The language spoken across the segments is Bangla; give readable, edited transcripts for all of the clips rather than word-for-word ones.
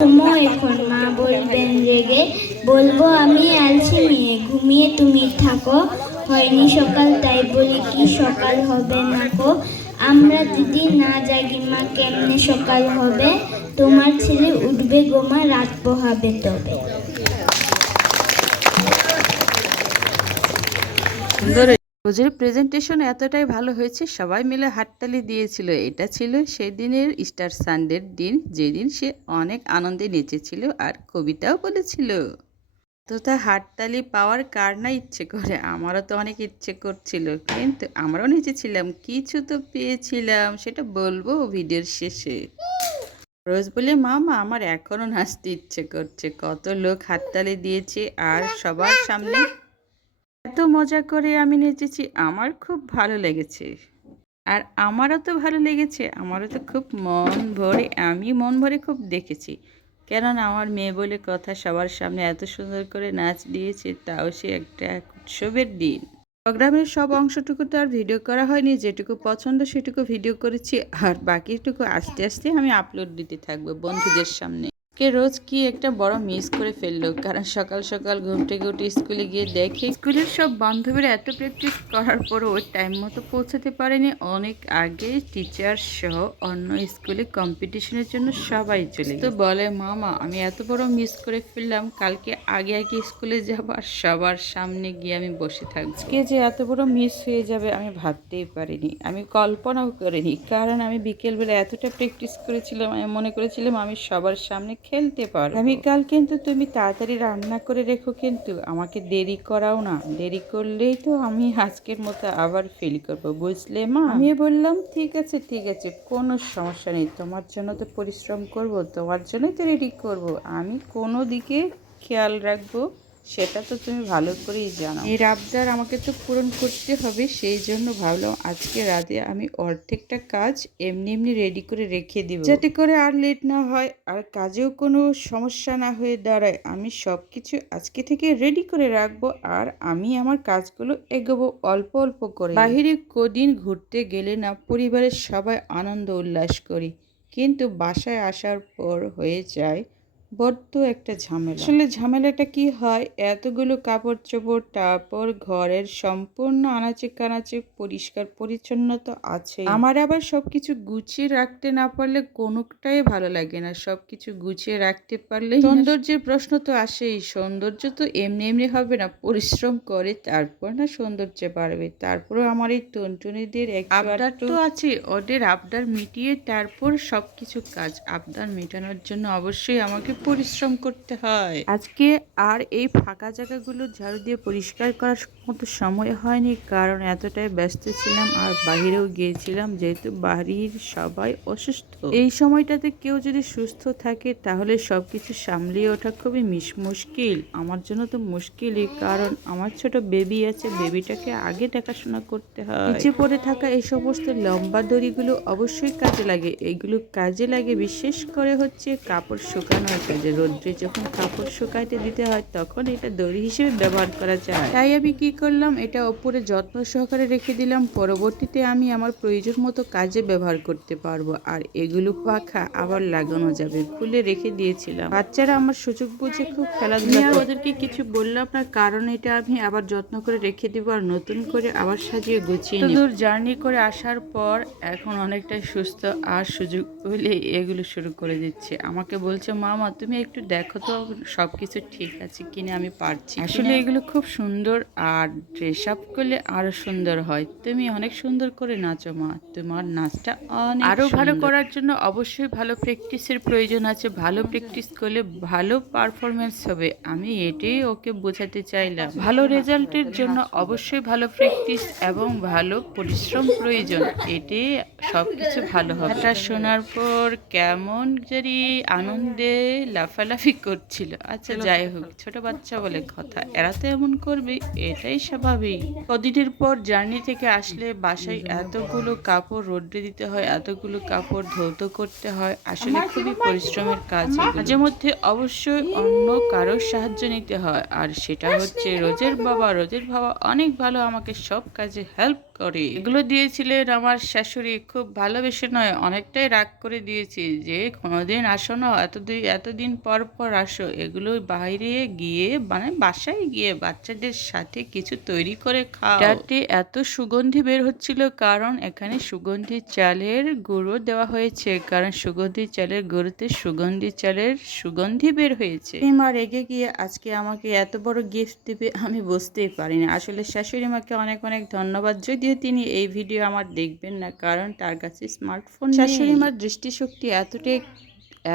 এখন মা বলবেন রেগে, বলবো আমি আলছি মেয়ে, ঘুমিয়ে তুমি থাকো, হয়নি সকাল তাই বলে কি সকাল হবে না গো। আমরা যদি না জাগি মা কেমনে সকাল হবে, তোমার ছেলে উঠবে গো মা রাত পোহাবে তবে। রোজের প্রেজেন্টেশন এতটাই ভালো হয়েছে, সবাই মিলে হাততালি দিয়েছিল। এটা ছিল সেদিনের স্টার সানডের দিন, যেদিন সে অনেক আনন্দে নেচেছিল আর কবিতাও বলেছিল। তো তা হাততালি পাওয়ার কার না ইচ্ছে করে, আমারও তো অনেক ইচ্ছে করছিল, কিন্তু আমরাও নেচেছিলাম, কিছু তো পেয়েছিলাম, সেটা বলবো ভিডিওর শেষে। রোজ বলে মামা আমার এখনও নাচতে ইচ্ছে করছে, কত লোক হাততালি দিয়েছে আর সবার সামনে এত মজা করে আমি নেচেছি, আমার খুব ভালো লেগেছে। আর আমারও তো ভালো লেগেছে, আমারও তো খুব মন ভরে খুব দেখেছি। কেননা আমার মেয়ে বলে কথা, সবার সামনে এত সুন্দর করে নাচ দিয়েছে, তাও সে একটা উৎসবের দিন। প্রোগ্রামের সব অংশটুকু তো আর ভিডিও করা হয়নি, যেটুকু পছন্দ সেটুকু ভিডিও করেছি, আর বাকিটুকু আস্তে আস্তে আমি আপলোড দিতে থাকবো বন্ধুদের সামনে। রোজ কি একটা বড় মিস করে ফেললো, কারণ সকাল সকাল ঘুম থেকে উঠে স্কুলে গিয়ে দেখে স্কুলের সব বান্ধবীরা এত প্র্যাকটিস করার পরও ওই টাইম মতো পৌঁছাতে পারেনি। অনেক আগে টিচার সহ অন্য স্কুলে কম্পিটিশনের জন্য সবাই চলে তো বলে মামা আমি এত বড় মিস করে ফেললাম, কালকে আগে আগে স্কুলে যাব আর সবার সামনে গিয়ে আমি বসে থাকবো। আজকে যে এত বড় মিস হয়ে যাবে আমি ভাবতেই পারিনি, আমি কল্পনাও করিনি, কারণ আমি বিকেলবেলা এতটা প্র্যাকটিস করেছিলাম, আমি মনে করেছিলাম আমি সবার সামনে খেলতে পারো। আগামীকাল কিন্তু তুমি তাড়াতাড়ি রান্না করে রেখো, কিন্তু আমাকে দেরি করাও না, দেরি করলেই তো আমি আজকের মতো আবার ফেল করবো, বুঝলে মা? আমি বললাম ঠিক আছে কোনো সমস্যা নেই, তোমার জন্য তো পরিশ্রম করব, তোমার জন্যই তো রেডি করব, আমি কোনো দিকে খেয়াল রাখবো, সেটা তো তুমি ভালো করেই জানো। এই আবদার আমাকে তো পূরণ করতে হবে, সেই জন্য ভাবলাম আজকে রাতে আমি অর্ধেকটা কাজ এমনি এমনি রেডি করে রেখে দিব, যাতে করে আর লেট না হয় আর কাজেও কোনো সমস্যা না হয়ে দাঁড়ায়। আমি সব কিছু আজকে থেকে রেডি করে রাখবো, আর আমি আমার কাজগুলো এগোবো অল্প অল্প করে। বাহিরে কদিন ঘুরতে গেলে না পরিবারের সবাই আনন্দ উল্লাস করি, কিন্তু বাসায় আসার পর হয়ে যায় বড্ড একটা ঝামেলা। আসলে ঝামেলাটা কি হয়, এতগুলো কাপড় চোপড়, তারপর ঘরের সম্পূর্ণ আনাচে কানাচে পরিষ্কার পরিচ্ছন্ন তো আছে, আমার আবার সবকিছু গুছিয়ে রাখতে না পারলে কোনোটাই ভালো লাগে না। সবকিছু গুছিয়ে রাখতে পারলে সৌন্দর্যের প্রশ্ন তো আসেই, সৌন্দর্য তো এমনি এমনি হবে না, পরিশ্রম করে তারপর না সৌন্দর্য বাড়বে। তারপরও আমার এই টুনটুনিদের আবদার তো আছে, ওদের আবদার মিটিয়ে তারপর সবকিছু কাজ। আবদার মেটানোর জন্য অবশ্যই আমাকে পরিশ্রম করতে হয়। আজকে আর এই ফাঁকা জায়গাগুলো ঝাড়ু দিয়ে পরিষ্কার করার মতো সময় হয়নি, কারণ এতটাই ব্যস্ত ছিলাম আর বাহিরেও গিয়েছিলাম, যেহেতু বাড়ির সবাই অসুস্থ। এই সময়টাতে কেউ যদি সুস্থ থাকে তাহলে সবকিছু সামলিয়ে ওঠা খুবই মুশকিল। আমার জন্য তো মুশকিলই, কারণ আমার ছোট বেবি আছে, বেবিটাকে আগে দেখাশোনা করতে হয়। নিচে পড়ে থাকা এই সমস্ত লম্বা দড়িগুলো অবশ্যই কাজে লাগে, এইগুলো কাজে লাগে বিশেষ করে হচ্ছে কাপড় শুকানোর কাজে। রোদ্রে যখন কাপড় শুকাইতে দিতে হয় তখন এটা দড়ি হিসেবে ব্যবহার করা যায়। তাই আমি কি করলাম, এটা ওপরে যত্ন সহকারে রেখে দিলাম, পরবর্তীতে আমি আমার প্রয়োজন মতো কাজে ব্যবহার করতে পারবো। আর এগুলো পাখা আবার লাগানো যাবে, খুলে রেখে দিয়েছিলাম। বাচ্চারা আমার সুযোগ বুঝে খুব খেলাধুলা, ওদেরকে কিছু বললাম না, কারণ এটা আমি আবার যত্ন করে রেখে দিব আর নতুন করে আবার সাজিয়ে গুছিয়ে নিব। দূর জার্নি করে আসার পর এখন অনেকটাই সুস্থ, আর সুযোগ পেলে এগুলো শুরু করে দিচ্ছে। আমাকে বলছে মামা তুমি একটু দেখো তো সব কিছু ঠিক আছে কিনা, আমি পারছি। আসলে এগুলো খুব সুন্দর, আর ড্রেস আপ করলে আরো সুন্দর হয়। তুমি অনেক সুন্দর করে নাচো মা, তোমার নাচটা অনেক আরো ভালো করার জন্য অবশ্যই ভালো প্র্যাকটিসের প্রয়োজন আছে, ভালো প্র্যাকটিস করলে ভালো পারফরমেন্স হবে। আমি এটাই ওকে বোঝাতে চাইলাম, ভালো রেজাল্টের জন্য অবশ্যই ভালো প্র্যাকটিস এবং ভালো পরিশ্রম প্রয়োজন, এটাই সবকিছু ভালো হবে। এটা শোনার পর কেমন জানি আনন্দে লাফালাফি করছিল। আচ্ছা যাই হোক, ছোট বাচ্চা বলে কথা, এরা তো এমন করবে, এটাই স্বাভাবিক। কদিনের পর জার্নি থেকে আসলে বাসায় এতগুলো কাপড় রোদ্রে দিতে হয়, এতগুলো কাপড় ধৌত করতে হয়, আসলে খুবই পরিশ্রমের কাজ। মাঝে মধ্যে অবশ্যই অন্য কারোর সাহায্য নিতে হয়, আর সেটা হচ্ছে রোজের বাবা। রোজের বাবা অনেক ভালো, আমাকে সব কাজে হেল্প করে। এগুলো দিয়েছিলেন আমার শাশুড়ি, খুব ভালোবেসে নয়, অনেকটাই রাগ করে দিয়েছি যে কোনোদিন আসো না, এতদিন পর পর আসো, এগুলো বাইরে গিয়ে মানে বাসায় গিয়ে বাচ্চাদের সাথে কিছু তৈরি করে খাও। এটাতে এত সুগন্ধি বের হচ্ছিল কারণ এখানে সুগন্ধি চালের গুঁড়ো দেওয়া হয়েছে, কারণ সুগন্ধি চালের গুঁড়োতে সুগন্ধি চালের সুগন্ধি বের হয়েছে। মা রেগে গিয়ে আজকে আমাকে এত বড় গিফট দিবে আমি বুঝতেই পারিনি। আসলে শাশুড়ি মাকে অনেক অনেক ধন্যবাদ, যদিও তিনি এই ভিডিও আমার দেখবেন না কারণ তার কাছে স্মার্টফোন। শাশুড়ি মার দৃষ্টিশক্তি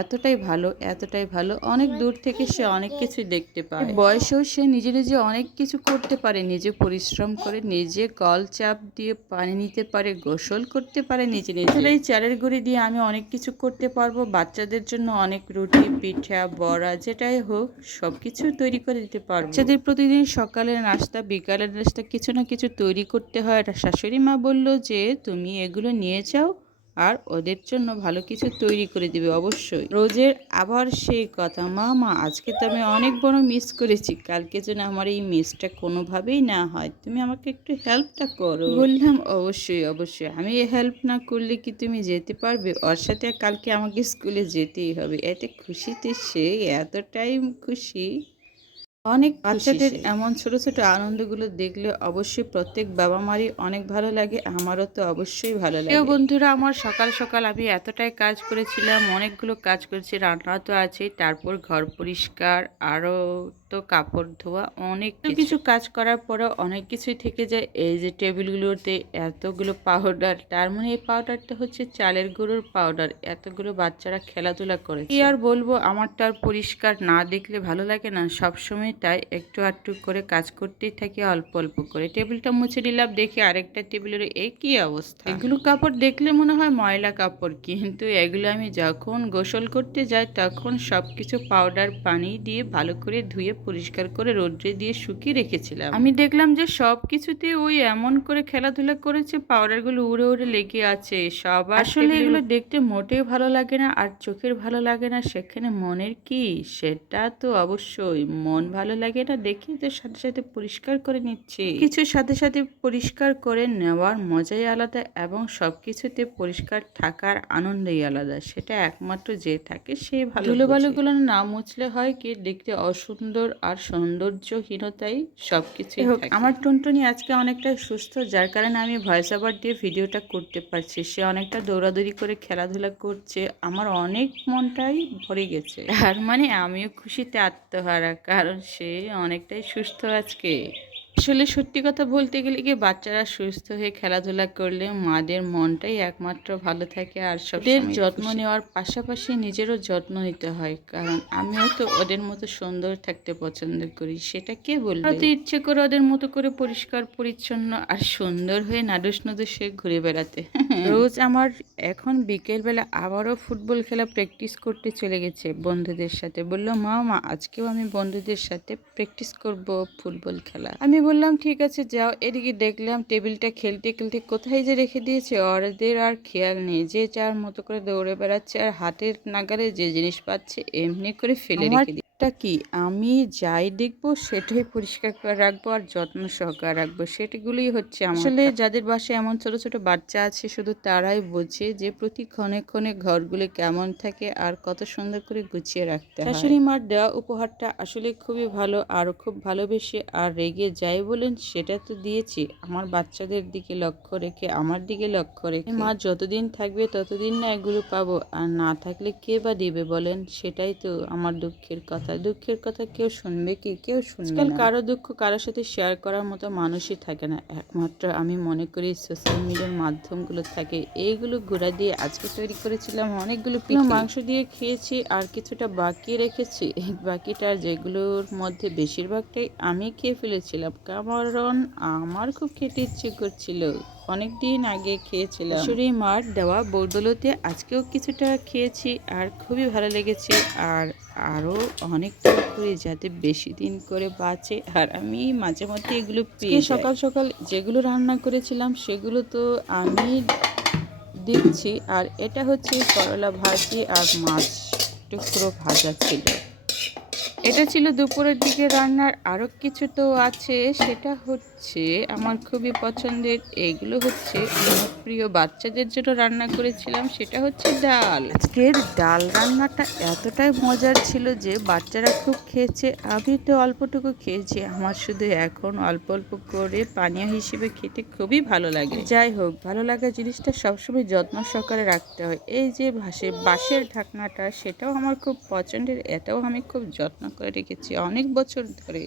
এতটাই ভালো, অনেক দূর থেকে সে অনেক কিছু দেখতে পায়। বয়সেও সে নিজে নিজে অনেক কিছু করতে পারে, নিজে পরিশ্রম করে, নিজে কল চাপ দিয়ে পানি নিতে পারে, গোসল করতে পারে নিজে নিজে। এই চালের গুঁড়ি দিয়ে আমি অনেক কিছু করতে পারবো, বাচ্চাদের জন্য অনেক রুটি, পিঠা, বড়া, যেটাই হোক সব কিছু তৈরি করে দিতে পারবো। বাচ্চাদের প্রতিদিন সকালের নাস্তা, বিকালের নাস্তা কিছু না কিছু তৈরি করতে হয়। শাশুড়ি মা বলল যে তুমি এগুলো নিয়ে যাও আর ওদের জন্য ভালো কিছু তৈরি করে দিবে অবশ্যই। রোজের আবার সেই কথা, মা আজকে তো আমি অনেক বড় মিস করেছি, কালকে যেন আমার এই মিসটা কোনোভাবেই না হয়, তুমি আমাকে একটু হেল্পটা করো। বললাম অবশ্যই, আমি হেল্প না করলে কি তুমি যেতে পারবে? ওর সাথে কালকে আমাকে স্কুলে যেতেই হবে। এতে খুশিতে সে এতটাই খুশি। অনেক বাচ্চাদের এমন ছোট ছোট আনন্দগুলো দেখলে অবশ্যই প্রত্যেক বাবা মারই অনেক ভালো লাগে, আমারও তো অবশ্যই ভালো লাগে। বন্ধুরা, আমার সকাল সকাল আমি এতটাই কাজ করেছিলাম, অনেকগুলো কাজ করেছি, রান্না তো আছে, তারপর ঘর পরিষ্কার, আরও তো কাপড় ধোয়া, অনেক কিছু কাজ করার পরে অনেক কিছুই থেকে যায়। এই যে টেবিলগুলোতে এতগুলো পাউডার, তার মানে এই পাউডারটা হচ্ছে চালের গুঁড়োর পাউডার, এতগুলো বাচ্চারা খেলাধুলা করে। কি আর বলবো, আমারটা আর পরিষ্কার না দেখলে ভালো লাগে না, সবসময় তাই একটু আধটু করে কাজ করতেই থাকি, অল্প অল্প করে। টেবিলটা মুছে দিলাম, দেখি আরেকটা টেবিলের এই কি অবস্থা। এগুলো কাপড় দেখলে মনে হয় ময়লা কাপড়, কিন্তু এগুলো আমি যখন গোসল করতে যাই তখন সবকিছু পাউডার পানি দিয়ে ভালো করে ধুয়ে পরিষ্কার করে রোদ্রে দিয়ে শুকিয়ে রেখেছিলাম। আমি দেখলাম যে সব কিছুতে ওই এমন করে খেলাধুলা করেছে, পাউডারগুলো উড়ে উড়ে লেগে আছে সব। আসলে এগুলো দেখতে মোটেও ভালো লাগে না আর চোখের ভালো লাগে না, সেখানে মনের কি, সেটা তো অবশ্যই মন ভালো লাগে না দেখে তো সাথে সাথে পরিষ্কার করে নিচ্ছে। কিছু সাথে সাথে পরিষ্কার করে নেওয়ার মজাই আলাদা এবং সবকিছুতে পরিষ্কার থাকার আনন্দই আলাদা, সেটা একমাত্র যে থাকে সে ভালো। ধুলোবালুগুলো না মুছলে হয় কি দেখতে অসুন্দর আর সৌন্দর্যহীনতাই সবকিছুই হোক। আমার টুনটুনি আজকে অনেকটা সুস্থ, যার কারণে আমি ভয়েস ওভার দিয়ে ভিডিওটা করতে পারছি। সে অনেকটা দৌড়াদৌড়ি করে খেলাধুলা করছে, আমার অনেক মনটাই ভরে গেছে। আর মানে আমিও খুশিতে আত্মহারা, কারণ সে অনেকটাই সুস্থ আজকে। আসলে সত্যি কথা বলতে গেলে কি, বাচ্চারা সুস্থ হয়ে খেলাধুলা করলে মাদের মনটাই একমাত্র ভালো থাকে, আর সবদের যত্ন নেওয়ার পাশাপাশি নিজেরও যত্ন নিতে হয়, কারণ আমিও তো ওদের মতো সুন্দর থাকতে পছন্দ করি, সেটা কে বলবে। হয়তো ইচ্ছে করে ওদের মতো করে পরিষ্কার পরিচ্ছন্ন আর সুন্দর হয়ে নাদুস নুদুসে ঘুরে বেড়াতে। রোজ আমার এখন বিকেলবেলা আবারও ফুটবল খেলা প্র্যাকটিস করতে চলে গেছে বন্ধুদের সাথে। বললো মা আজকেও আমি বন্ধুদের সাথে প্র্যাকটিস করব ফুটবল খেলা। আমি বললাম ঠিক আছে যাও। এদিকে দেখলাম টেবিলটা খেলতে খেলতে কোথায় যে রেখে দিয়েছে ওদের আর খেয়াল নেই, যে যার মতো করে দৌড়ে বেড়াচ্ছে আর হাতের নাগালে যে জিনিস পাচ্ছে এমনি করে ফেলে রেখে দিই। কি আমি যাই দেখবো সেটাই পরিষ্কার করে রাখবো আর যত্ন সহকারে রাখবো, সেটাগুলোই হচ্ছে আসলে যাদের বাসায় এমন ছোট ছোট বাচ্চা আছে শুধু তারাই বোঝে যে প্রতি ক্ষণে ক্ষণে ঘরগুলো কেমন থাকে আর কত সুন্দর করে গুছিয়ে রাখতে হয়। শাশুড়ি মার দেওয়া উপহারটা আসলে খুবই ভালো, আর খুব ভালোবেসে আর রেগে যাই বলেন সেটা তো দিয়েছি, আমার বাচ্চাদের দিকে লক্ষ্য রেখে, আমার দিকে লক্ষ্য রেখে। মা যতদিন থাকবে ততদিন না এগুলো পাবো, আর না থাকলে কে বা দিবে বলেন, সেটাই তো আমার দুঃখের কথা। কেউ শুনবে কি? কেউ শুনবে না। কারো দুঃখ কারোর সাথে শেয়ার করার মতো মানুষই থাকে না, একমাত্র আমি মনে করি সোশ্যাল মিডিয়ার মাধ্যমগুলো থাকে। এইগুলো গুঁড়া দিয়ে আজকে তৈরি করেছিলাম অনেকগুলো পিঠে, মাংস দিয়ে খেয়েছি আর কিছুটা বাকি রেখেছি। এই বাকিটা যেগুলোর মধ্যে বেশিরভাগটাই আমি খেয়ে ফেলেছিলাম, কারণ আমার খুব খেতে ইচ্ছে করছিল, অনেকদিন আগে খেয়েছিলাম। শাশুড়ি মার দেওয়া বদৌলতে আজকেও কিছুটা খেয়েছি আর খুবই ভালো লেগেছে, আর আরও অনেকটা করে যাতে বেশি দিন করে বাঁচে। আর আমি মাঝে মধ্যে এগুলো পেয়ে সকাল সকাল যেগুলো রান্না করেছিলাম সেগুলো তো আমি দিচ্ছি, আর এটা হচ্ছে করলা ভাজি আর মাছ টুকরো ভাজা ছিল। এটা ছিল দুপুরের দিকে রান্নার। আরও কিছু তো আছে, সেটা হচ্ছে হচ্ছে আমার খুবই পছন্দের, এগুলো হচ্ছে আমার প্রিয় বাচ্চাদের জন্য রান্না করেছিলাম, সেটা হচ্ছে ডাল। আজকের ডাল রান্নাটা এতটাই মজার ছিল যে বাচ্চারা খুব খেয়েছে, আমি তো অল্পটুকু খেয়েছি। আমার শুধু এখন অল্প অল্প করে পানীয় হিসেবে খেতে খুবই ভালো লাগে। যাই হোক, ভালো লাগা জিনিসটা সবসময় যত্ন সহকারে রাখতে হয়। এই যে বাঁশের ঢাকনাটা, সেটাও আমার খুব পছন্দের, এটাও আমি খুব যত্ন করে রেখেছি অনেক বছর ধরে।